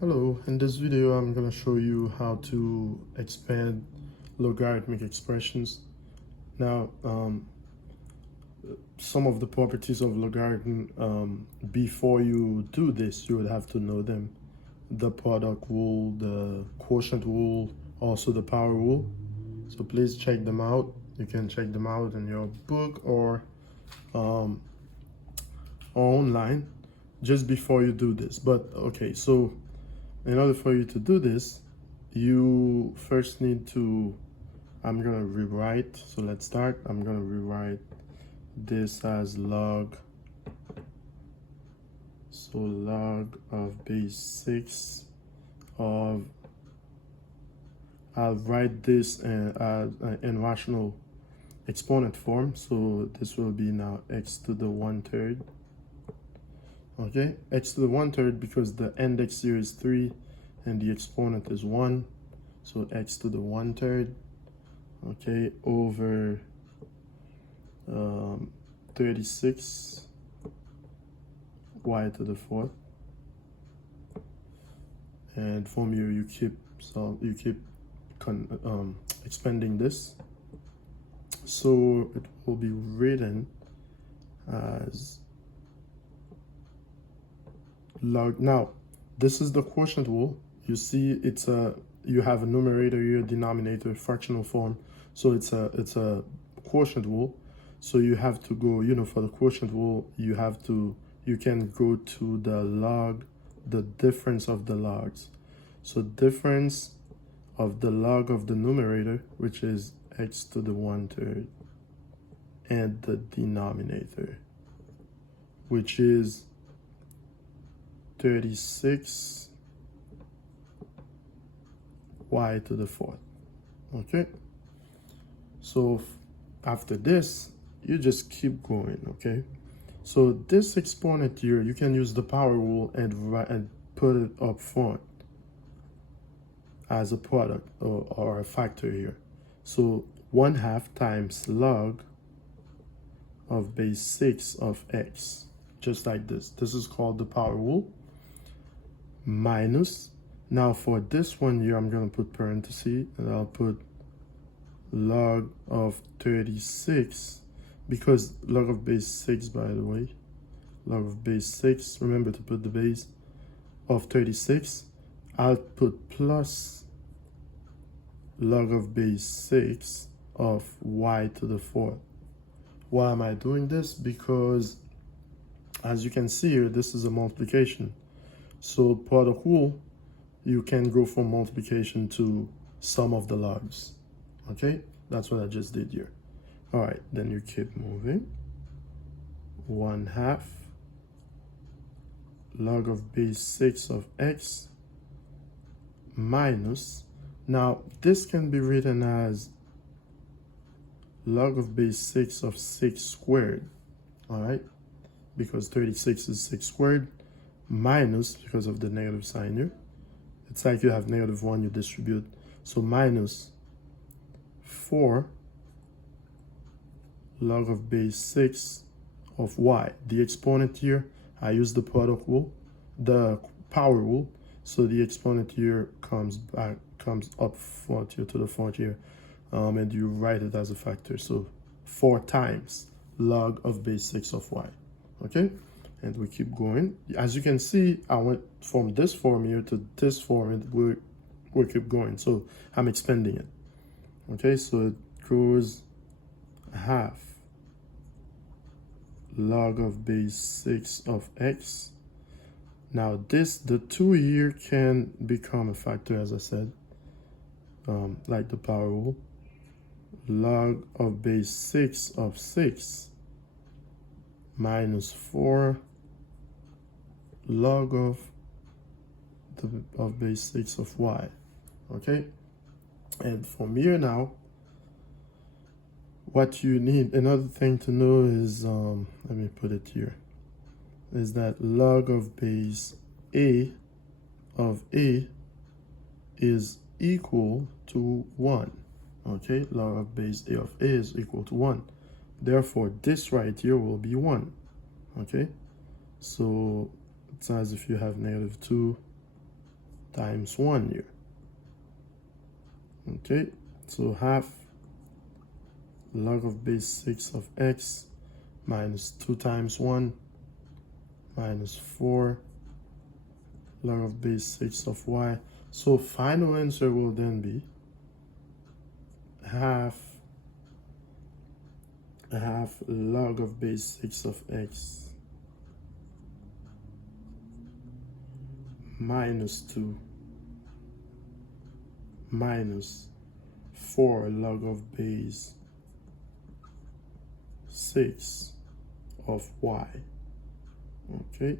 Hello, in this video I'm going to show you how to expand logarithmic expressions. Now, some of the properties of logarithm, before you do this, you would have to know them. The product rule, the quotient rule, also the power rule. So please check them out. You can check them out in your book or online just before you do this. But okay, so in order for you to do this, you first need to, I'm gonna rewrite, so let's start. I'm gonna rewrite this as log, so log of base 6 of, I'll write this in rational exponent form, so this will be now x to the 1/3. Okay, x to the 1/3 because the index here is 3 and the exponent is 1, so x to the 1/3, okay, over 36 y to the 4th. And from here you keep expanding this, so it will be written as log. Now this is the quotient rule. You see you have a numerator here, denominator, fractional form, so it's a quotient rule. So you have to go, for the quotient rule, you can go to the log, the difference of the logs. So difference of the log of the numerator, which is x to the 1/3, and the denominator, which is 36 y to the 4th. Okay, so after this you just keep going. Okay, so this exponent here, you can use the power rule and put it up front as a product or a factor here. So 1/2 times log of base 6 of x, just like this. This is called the power rule. Minus, now for this one here, I'm going to put parentheses and I'll put log of 36, because log of base 6, by the way, log of base 6, remember to put the base of 36. I'll put plus log of base 6 of y to the 4th. Why am I doing this? Because as you can see here, this is a multiplication. So product rule, you can go from multiplication to sum of the logs. Okay, that's what I just did here. All right, then you keep moving. 1/2 log of base 6 of x minus, now this can be written as log of base 6 of 6 squared. All right, because 36 is 6 squared, minus, because of the negative sign here, it's like you have -1, you distribute, so minus 4 log of base 6 of y. The exponent here, I use the product rule, the power rule, so the exponent here comes up front here to the front here, and you write it as a factor, so 4 times log of base 6 of y. Okay, and we keep going. As you can see, I went from this form here to this form, and we keep going, so I'm expanding it. Okay, so it goes 1/2 log of base 6 of x. Now the 2 here can become a factor, as I said, like the power rule. Log of base 6 of 6 minus 4 log of base 6 of y. Okay, and from here now, what you need, another thing to know is, let me put it here, is that log of base a of a is equal to 1. Okay, log of base a of a is equal to 1. Therefore, this right here will be 1. Okay, so it's as if you have -2 times 1 here. Okay, so half log of base 6 of x minus 2 times 1 minus 4 log of base 6 of y. So final answer will then be half log of base 6 of x minus 2 minus 4 log of base 6 of y. Okay.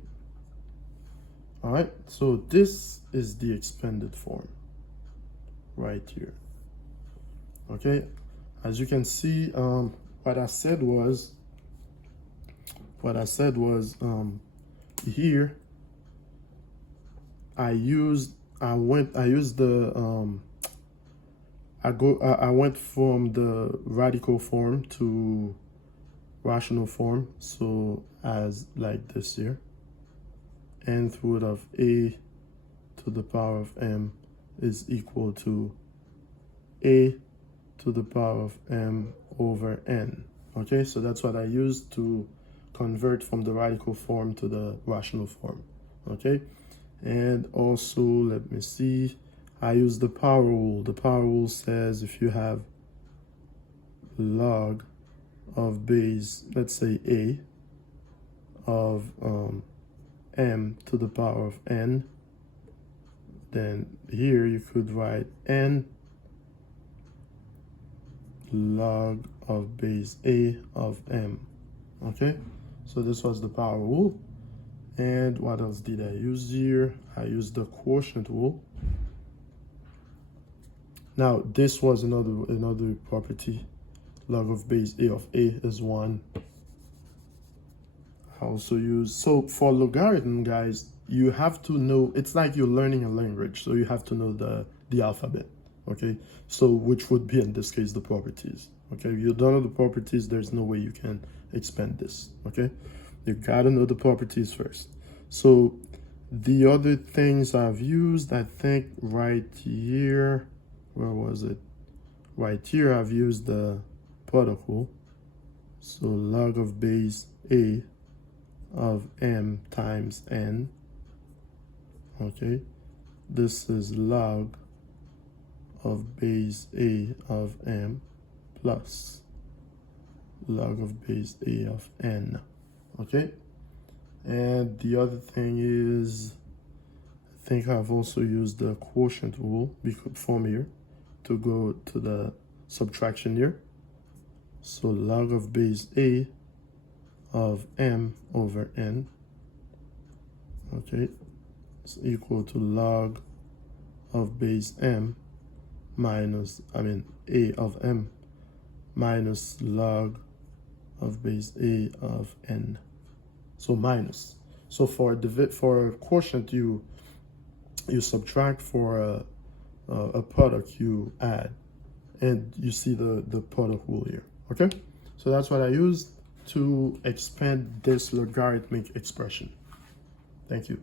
All right, so this is the expanded form right here. Okay, as you can see, what I said was here I went from the radical form to rational form, so as like this here. Nth root of a to the power of m is equal to a to the power of m over n. Okay, so that's what I used to convert from the radical form to the rational form. Okay, and also let me see, I use the power rule. The power rule says if you have log of base, let's say a, of m to the power of n, then here you could write n log of base a of m. Okay, so this was the power rule. And what else did I use here? I used the quotient rule. Now this was another property. Log of base a of a is 1. I also use, so for logarithm, guys, you have to know, it's like you're learning a language, so you have to know the alphabet. Okay, so which would be in this case the properties. Okay, if you don't know the properties, there's no way you can expand this. Okay, you gotta know the properties first. So the other things I've used, I think right here, where was it? Right here, I've used the product rule. So log of base a of m times n. Okay, this is log of base a of m plus log of base a of n. Okay, and the other thing is, I think I've also used the quotient rule from here to go to the subtraction here. So log of base a of m over n, okay, is equal to log of base m minus, a of m minus log of base a of n. So minus. So for quotient, you subtract, for a product you add, and you see the product rule here. Okay, so that's what I used to expand this logarithmic expression. Thank you.